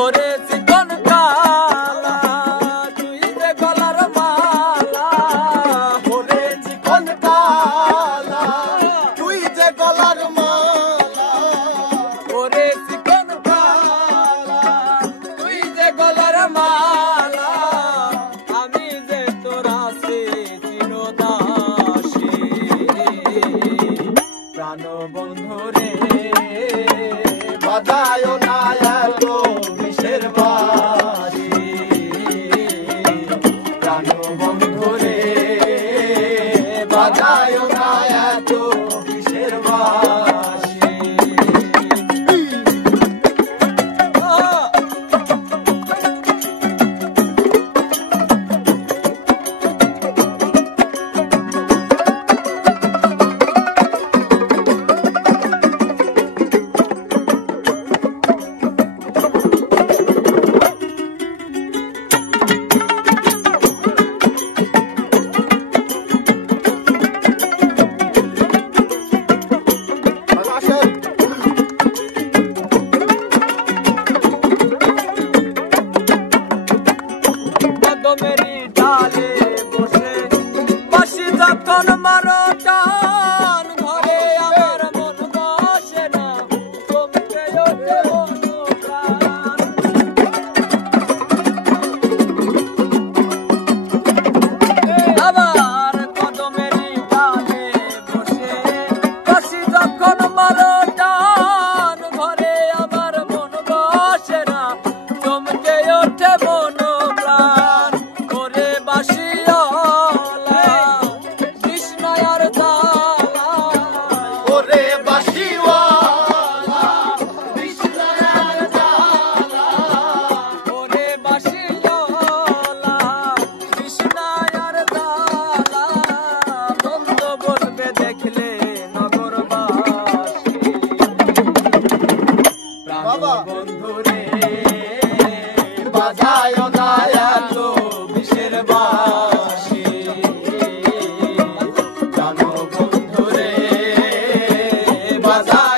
ওরে চিকন কালা তুই যে গলার মালা, ওরে চিকন কালা তুই যে গলার মালা, ওরে চিকন কালা তুই যে গলার মালা, আমি যে তোর আছি চিরদাসী। প্রাণ বন্ধু রে বাজায় না এত বিষের বাঁশি, প্রাণ বন্ধু রে বাজায় না এত বিষের বাঁশি। মেরি ডালে বসে বাঁশি যখন মারো টান, ঘরে আমার মন বসে না চমকে ওঠে মনোপ্রাণ। আবার কদমেরি ডালে বসে বাঁশি যখন মারো টান, ঘরে আমার মন বসে না চমকে ওঠে মনোপ্রাণ। ওরে বাঁশিওয়ালা কৃষ্ণায়ার জ্বালা, ওরে বাঁশিওয়ালা কৃষ্ণার জ্বালা, ওরে বাঁশিওয়ালা কৃষ্ণায়ার জ্বালা, বন্ধ বলবে দেখলে নগরবাসী। প্রাণ বাবা। বন্ধু রে বাজায় না এত বিষের বাঁশি, জানো বন্ধু রে বাজায়